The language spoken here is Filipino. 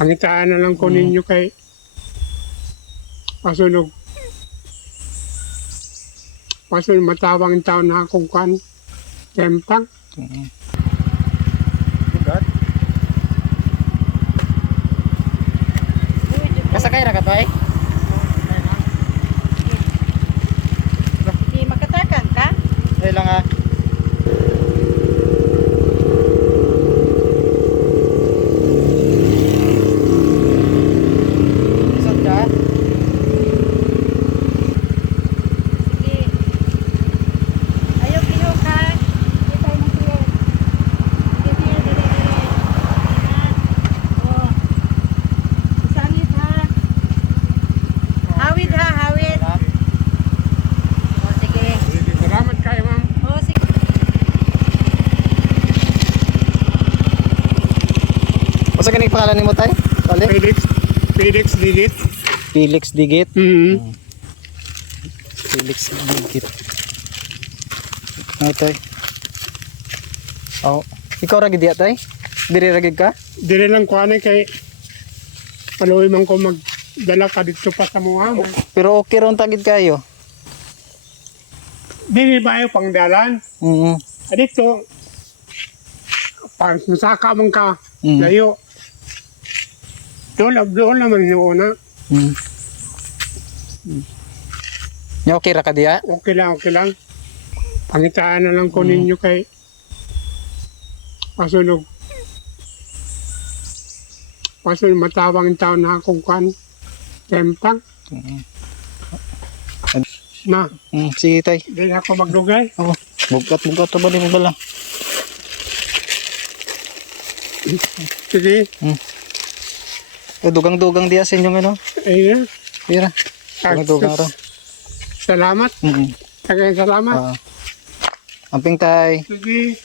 Pangitaan na lang ko ninyo kay pasunog. Pasunog matawang taon na akong kan. Tempang. Bugat. Kasakay ra ka to ay? Di makatakan ka? Ay lang ah. Isot ka? Sige. Ayaw kiyo ka. Hindi tayo mag-kiyo. Sige, sige, sige. Ayan. Oh. Isangit ha. Hawid ha, hawid. Oh, sige. Salamat kayo, ma'am. Oh, sige. Masa kaning pangalan nimo tay? Kali? Felix Digit. Felix Digit. Felix Digit. Ano tay? Oh, ikaw ra gid diya tay? Diri ra gid ka? Dire lang ko ani kay paluoy man ko magdala ka dito pa sa mga. Pero okay ron tagid kayo. Dili ba yung pangdalan? Dito, pag nasaka man ka, layo. Doon naman yung una. Ya okay ra ka diya? Okay lang, okay lang. Pangitaan na lang ko ninyo kay pasunog. Pasunog matawang taon na akong kan. Tempang. Na, Sige tay. dili ako maglugay. Oh, bugat to ba di mo bala? Sige, Dugang-dugang diya sa inyong ano? ayun na. Pira. Dugang-dugang ra. Salamat. Kaya salamat. Amping tay. Sige.